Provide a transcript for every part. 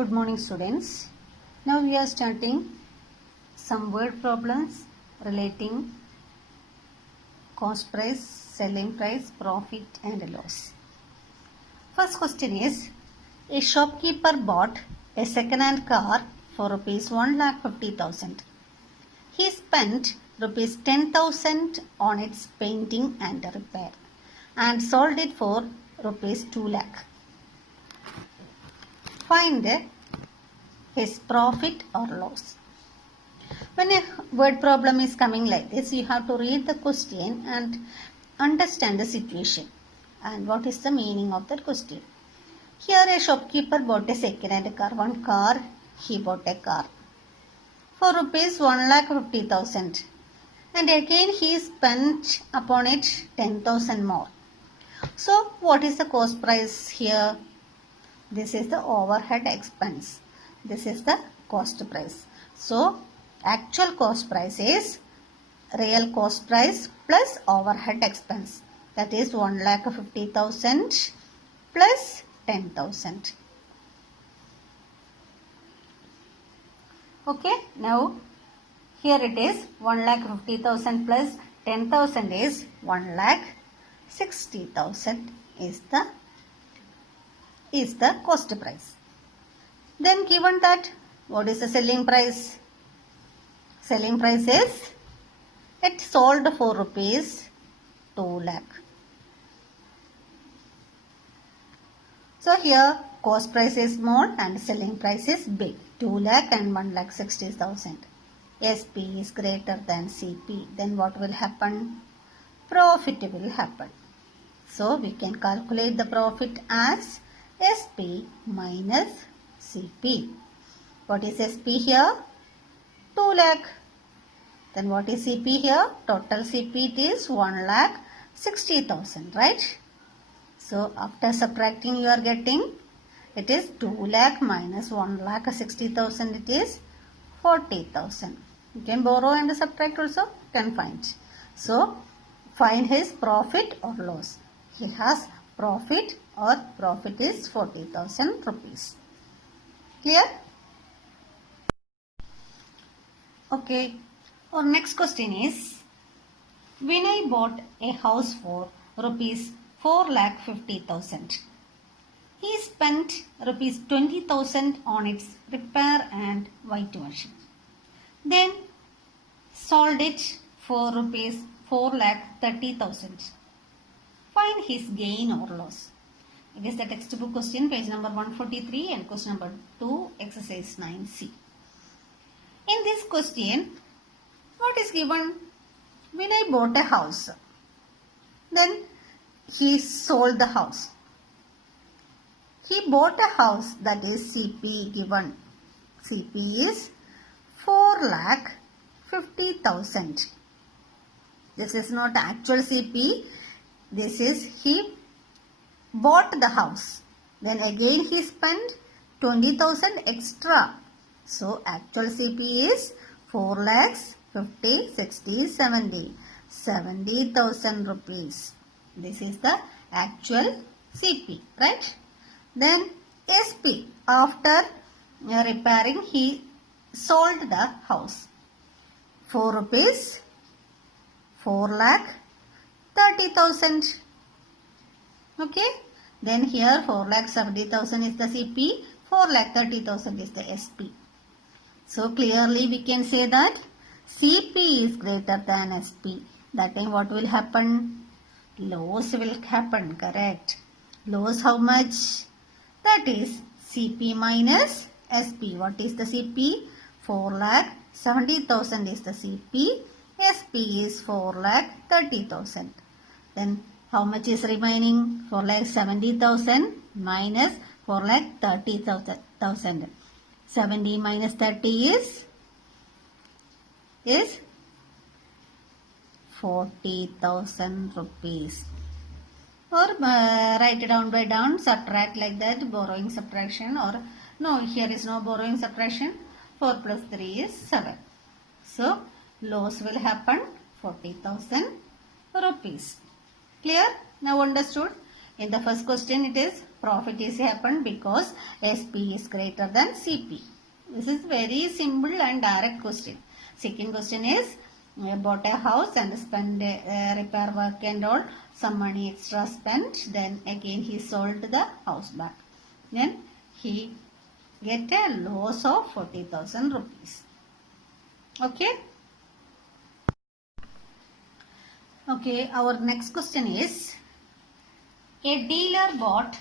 Good morning, students. Now we are starting some word problems relating cost price, selling price, profit and loss. First question is, a shopkeeper bought a second-hand car for rupees 1,50,000. He spent rupees 10,000 on its painting and repair and sold it for rupees 2 lakh. Find his profit or loss. When a word problem is coming like this, you have to read the question and understand the situation and what is the meaning of that question. Here a shopkeeper bought a second-hand car. One car, he bought a car for rupees 1,50,000 and again he spent upon it 10,000 more. So what is the cost price here? This is the overhead expense. This is the cost price. So actual cost price is real cost price plus overhead expense. That is 1,50,000 plus 10,000. Okay, now here it is 1,50,000 plus 10,000 is 1,60,000 is the cost price. Then given that, what is the selling price? Selling price is it sold for rupees 2 lakh. So here cost price is small and selling price is big, 2 lakh and 1,60,000. SP is greater than CP. Then what will happen? Profit will happen. So we can calculate the profit as SP minus CP. What is SP here? 2 lakh. Then what is CP here? Total CP it is 1,60,000, right? So after subtracting you are getting it is 2 lakh minus 1,60,000, it is 40,000. You can borrow and subtract also, can find. So find his profit or loss. He has profit or profit is 40,000 rupees. Clear? Okay. Our next question is, Vinay bought a house for rupees 4,50,000. He spent rupees 20,000 on its repair and whitewashing. Then sold it for rupees 4,30,000. Find his gain or loss. It is the textbook question, page number 143 and question number 2, exercise 9C. In this question, what is given? Vinay bought a house. Then he sold the house. He bought a house, that is CP given. CP is 4,50,000. This is not actual CP. This is he bought the house. Then again he spent 20,000 extra. So actual CP is 4 lakhs 50, 60, 70. 70,000 rupees. This is the actual CP, right? Then SP, after repairing he sold the house for rupees 4,30,000. Okay. Then here 4,70,000 is the CP, 4,30,000 is the SP. So clearly we can say that CP is greater than SP. That time what will happen? Loss will happen, correct? Loss how much? That is CP minus SP. What is the CP? 4,70,000 is the CP. SP is 4,30,000. Then how much is remaining? 4,70,000 minus 4,30,000. 70 minus 30 is 40,000 rupees. Or write it down by down, subtract like that, borrowing subtraction, or no, here is no borrowing subtraction. 4 plus 3 is 7. So loss will happen 40,000 rupees. Clear? Now understood? In the first question it is profit is happened because SP is greater than CP. This is very simple and direct question. Second question is, bought a house and spent repair work and all, some money extra spent, then again he sold the house back. Then he get a loss of 40,000 rupees. Okay. Okay, our next question is, a dealer bought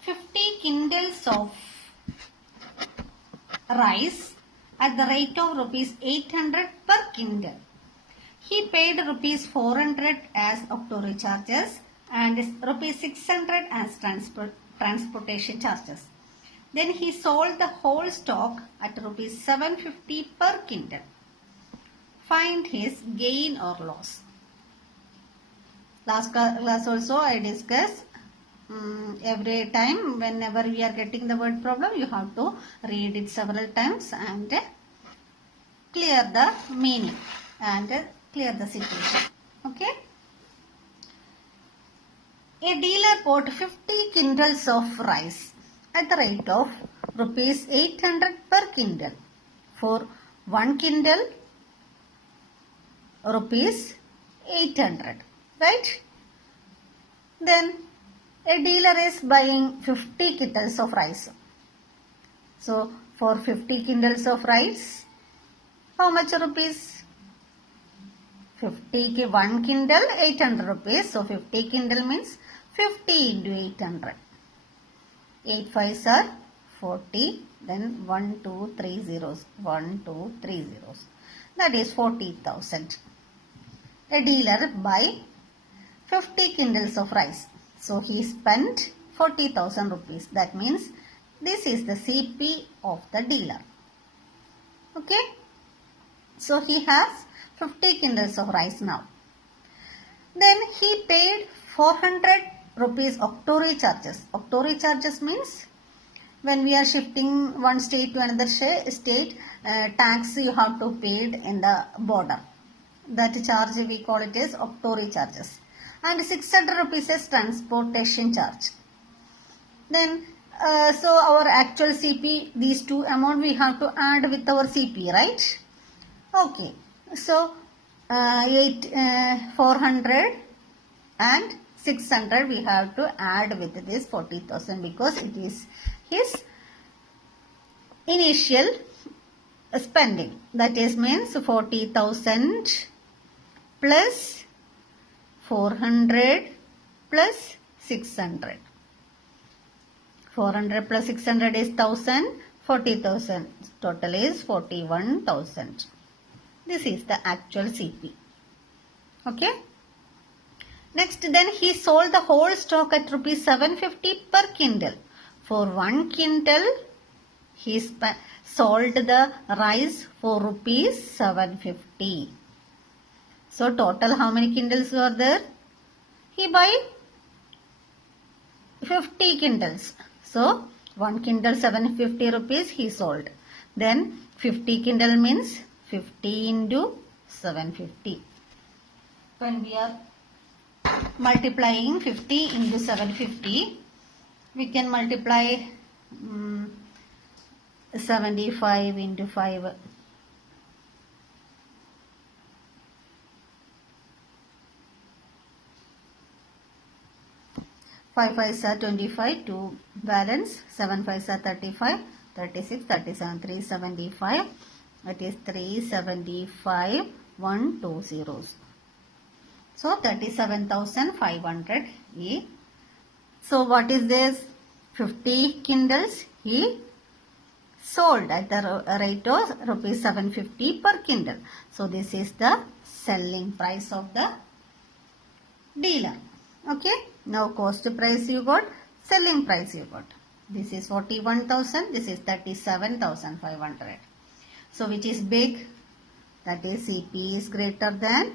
50 quintals of rice at the rate of rupees 800 per quintal. He paid rupees 400 as octroi charges and rupees 600 as transportation charges. Then he sold the whole stock at rupees 750 per quintal. Find his gain or loss. Last class also I discussed, every time whenever we are getting the word problem, you have to read it several times and clear the meaning and clear the situation. Okay. A dealer bought 50 quintals of rice at the rate of rupees 800 per quintal. For 1 quintal, rupees 800. Right? Then a dealer is buying 50 quintals of rice. So for 50 quintals of rice, how much rupees? 1 quintal 800 rupees. So 50 quintal means 50 into 800. 8 5s are 40. Then 1 2 3 zeros. 1 2 3 zeros. That is 40,000. A dealer buy 50 quintals of rice. So he spent 40,000 rupees. That means this is the CP of the dealer. Okay. So he has 50 quintals of rice now. Then he paid 400 rupees octroi charges. Octroi charges means when we are shifting one state to another state, tax you have to pay in the border. That charge we call it as octroi charges. And 600 rupees is transportation charge. Then, so our actual CP, these two amount we have to add with our CP, right? Okay. So, 400 and 600 we have to add with this 40,000 because it is his initial spending. That is means 40,000 plus 400 plus 600. 400 plus 600 is 1000. 40,000. Total is 41,000. This is the actual CP. Okay. Next, then he sold the whole stock at rupees 750 per quintal. For 1 quintal, he sold the rice for rupees 750. So total how many quintals were there? He buy 50 quintals. So 1 quintal 750 rupees he sold. Then 50 quintal means 50 into 750. When we are multiplying 50 into 750, we can multiply 75 into 5. 5 5s are 25, 2 balance, 7 5s are 35, 36, 37, 375. That is 375, 1, 2 zeros. So 37,500 E. So what is this? 50 quintals he sold at the rate of rupees 750 per quintal. So this is the selling price of the dealer. Okay. Now cost price you got, selling price you got. This is 41,000. This is 37,500. So which is big? That is CP is greater than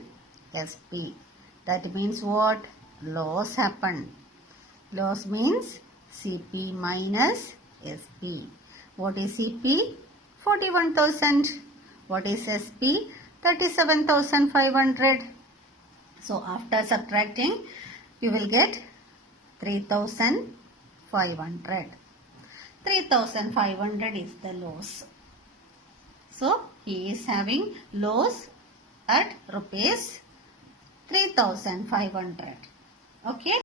SP. That means what? Loss happened. Loss means CP minus SP. What is CP? 41,000. What is SP? 37,500. So after subtracting, you will get 3,000 500. 3,500 is the loss. So he is having loss at rupees 3,500. Okay.